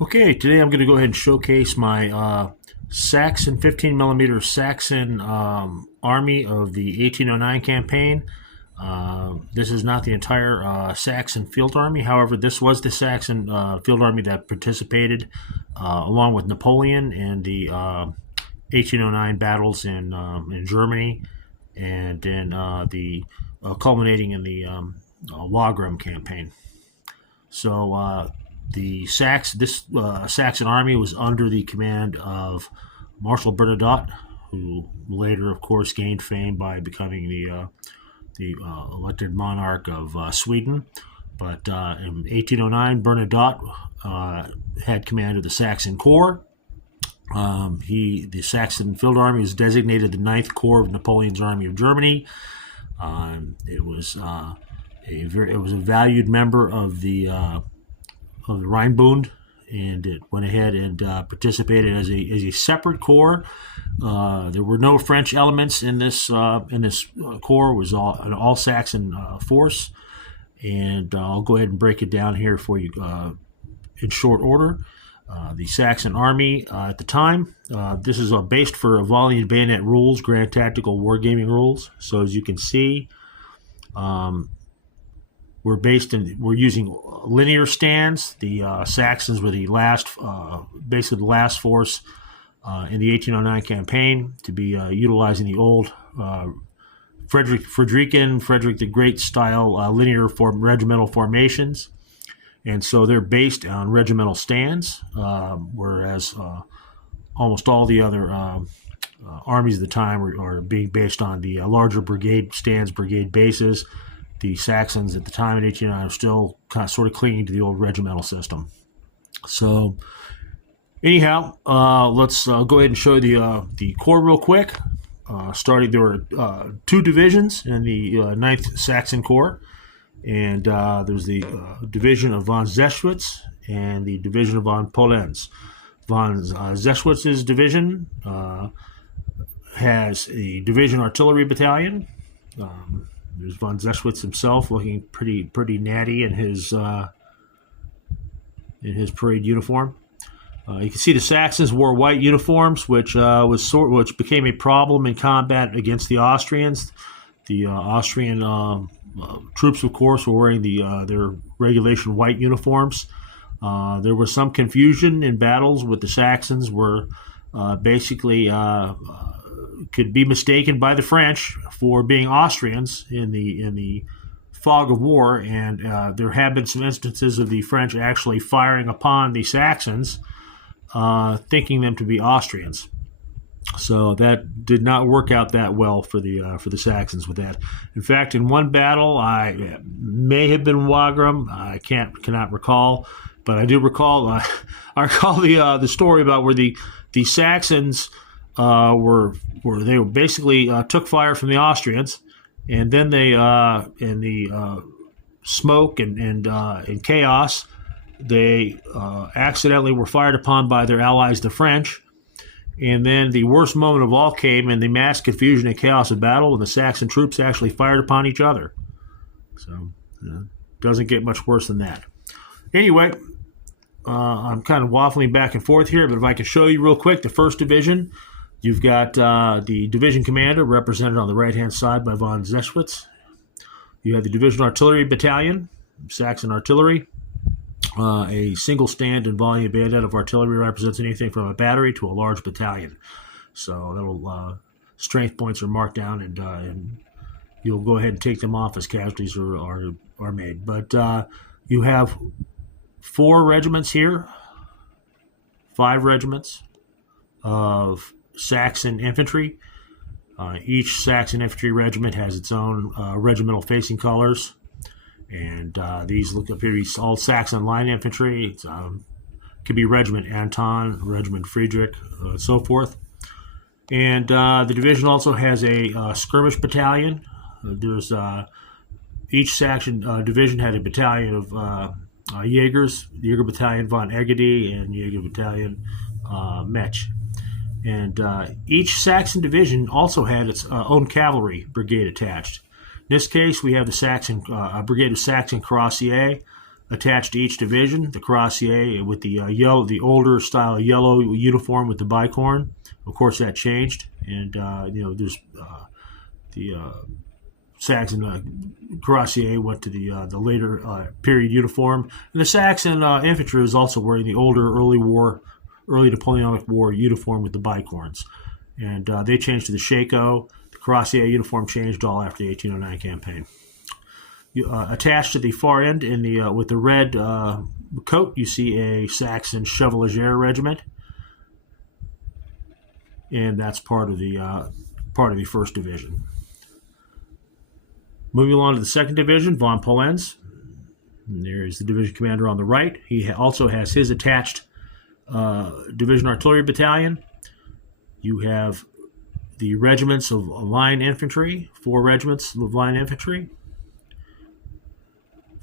Okay, today I'm going to go ahead and showcase my Saxon 15 millimeter Saxon Army of the 1809 campaign. This is not the entire Saxon Field Army. However, this was the Saxon Field Army that participated along with Napoleon in the 1809 battles in Germany, and then the culminating in the Wagram campaign. So this Saxon army was under the command of Marshal Bernadotte, who later, of course, gained fame by becoming the elected monarch of Sweden. But in 1809, Bernadotte had command of the Saxon Corps. The Saxon Field Army was designated the Ninth Corps of Napoleon's Army of Germany. It was a valued member of the Rhinebund, and it went ahead and participated as a separate corps. There were no French elements in this corps. It was an all Saxon force, and I'll go ahead and break it down here for you in short order. The Saxon Army at the time, this is based for Volley and Bayonet rules, grand tactical wargaming rules. So as you can see, we're using linear stands. The Saxons were basically the last force in the 1809 campaign to be utilizing the old Frederick the Great style linear regimental formations, and so they're based on regimental stands, whereas almost all the other armies of the time are being based on the larger brigade stands, brigade bases. The Saxons at the time in 1809 are still sort of clinging to the old regimental system. So anyhow, let's go ahead and show the corps real quick. There were two divisions in the 9th Saxon Corps, and there's the division of von Zeschwitz and the division of von Polens. Von Zeschwitz's division has a division artillery battalion. There's von Zeschwitz himself, looking pretty natty in his parade uniform. You can see the Saxons wore white uniforms, which became a problem in combat against the Austrians. The Austrian troops, of course, were wearing their regulation white uniforms. There was some confusion in battles with the Saxons, where basically could be mistaken by the French for being Austrians in the fog of war, and there have been some instances of the French actually firing upon the Saxons, thinking them to be Austrians. So that did not work out that well for the Saxons with that. In fact, in one battle, it may have been Wagram. I cannot recall, but I do recall. I recall the story about where the Saxons they basically took fire from the Austrians, and then they in the smoke and chaos, they accidentally were fired upon by their allies, the French. And then the worst moment of all came in the mass confusion and chaos of battle, when the Saxon troops actually fired upon each other. So doesn't get much worse than that. Anyway, I'm kind of waffling back and forth here, but if I can show you real quick, the 1st Division, you've got the division commander represented on the right-hand side by von Zeschwitz. You have the Division Artillery Battalion, Saxon Artillery. A single stand and volume of bayonet of artillery represents anything from a battery to a large battalion. So that'll strength points are marked down, and you'll go ahead and take them off as casualties are made. But you have 4 regiments here, 5 regiments of Saxon infantry. Each Saxon infantry regiment has its own regimental facing colors. And these look up here, these all Saxon line infantry. It could be Regiment Anton, Regiment Friedrich, so forth. And the division also has a skirmish battalion. There's each Saxon division had a battalion of Jaegers, Jaeger Battalion von Egede and Jaeger Battalion Mech. And each Saxon division also had its own cavalry brigade attached. In this case, we have the Brigade of Saxon Curassier. attached to each division. The Curassier with the the older style yellow uniform with the bicorn. Of course, that changed, and there's the Saxon Curassier went to the later period uniform, and the Saxon infantry is also wearing the older early Napoleonic War uniform with the bicorns, and they changed to the Shako. The Curassier uniform changed all after the 1809 campaign. Attached to the far end in the with the red coat, you see a Saxon Chevalier Regiment, and that's part of the 1st Division. Moving along to the 2nd Division, von Polens. There's the division commander on the right. He also has his attached division artillery battalion. You have the regiments of line infantry, 4 regiments of line infantry.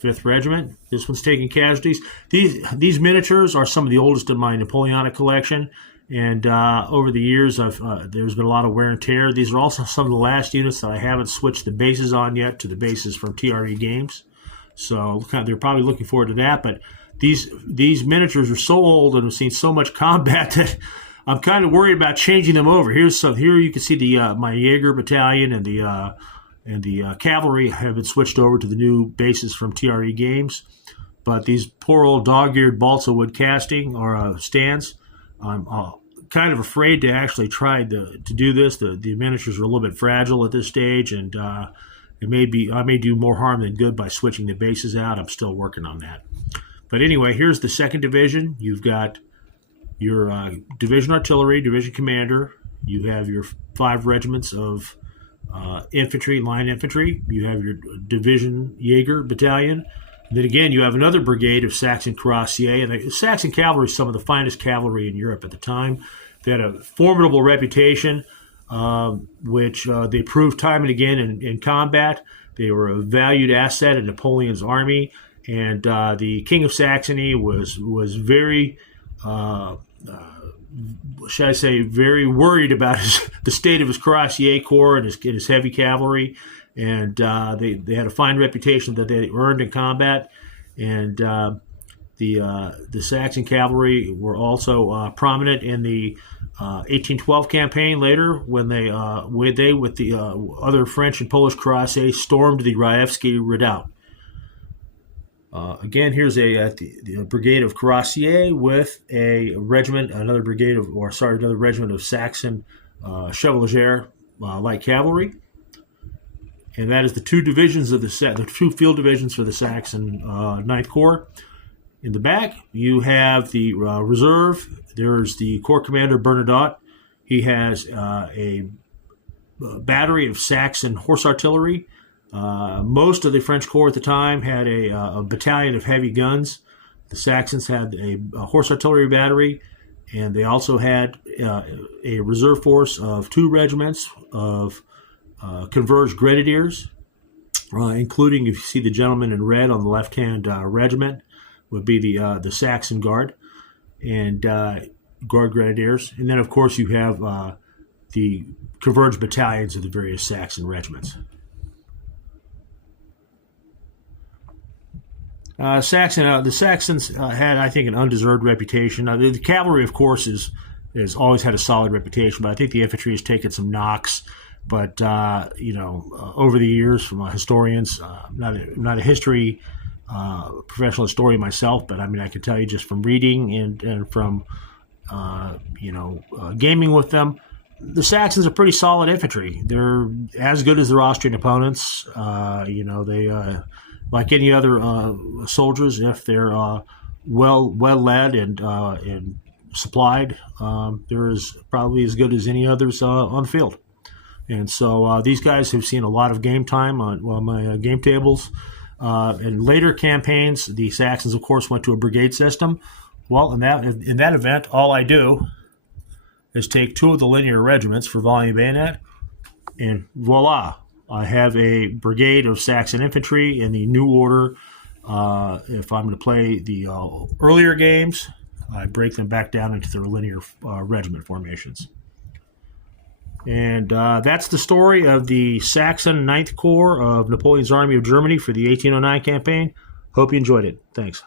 5th Regiment. This one's taking casualties. These miniatures are some of the oldest in my Napoleonic collection, and over the years, there's been a lot of wear and tear. These are also some of the last units that I haven't switched the bases on yet to the bases from TRE Games. So they're probably looking forward to that. But these miniatures are so old and have seen so much combat that I'm kind of worried about changing them over. Here you can see the my Jaeger battalion and the cavalry have been switched over to the new bases from TRE Games. But these poor old dog-eared balsa wood casting or stands, I'm kind of afraid to actually try to do this. The miniatures are a little bit fragile at this stage, and I may do more harm than good by switching the bases out. I'm still working on that. But anyway, here's the 2nd Division. You've got your division artillery, division commander. You have your 5 regiments of infantry, line infantry. You have your division Jaeger battalion. And then again, you have another brigade of Saxon Cuirassier. And the Saxon cavalry is some of the finest cavalry in Europe at the time. They had a formidable reputation, which they proved time and again in combat. They were a valued asset in Napoleon's army. And the King of Saxony was very, should I say, very worried about the state of his Cuirassier Corps and his heavy cavalry. And they had a fine reputation that they earned in combat. And the Saxon cavalry were also prominent in the 1812 campaign later when they with the other French and Polish cuirassiers stormed the Raevski Redoubt. Again, here's the brigade of Cuirassier with another regiment of Saxon Chevalier light cavalry, and that is the 2 divisions of the 2 field divisions for the Saxon 9th Corps. In the back, you have the reserve. There's the Corps Commander Bernadotte. He has a battery of Saxon horse artillery. Most of the French Corps at the time had a battalion of heavy guns. The Saxons had a horse artillery battery, and they also had a reserve force of 2 regiments of converged grenadiers, including, if you see the gentleman in red on the left-hand regiment, would be the Saxon Guard and Guard Grenadiers. And then, of course, you have the converged battalions of the various Saxon regiments. The Saxons had, I think, an undeserved reputation. The cavalry, of course, has always had a solid reputation, but I think the infantry has taken some knocks. But over the years, from historians, not a history professional historian myself, but I mean, I can tell you just from reading and from gaming with them, the Saxons are pretty solid infantry. They're as good as their Austrian opponents. They like any other soldiers, if they're well led and supplied, they're probably as good as any others on the field. And so these guys have seen a lot of game time on my game tables. In later campaigns, the Saxons, of course, went to a brigade system. Well, in that event, all I do is take 2 of the linear regiments for Volley and Bayonet, and voila, I have a brigade of Saxon infantry in the new order. If I'm going to play the earlier games, I break them back down into their linear regiment formations. And that's the story of the Saxon 9th Corps of Napoleon's Army of Germany for the 1809 campaign. Hope you enjoyed it. Thanks.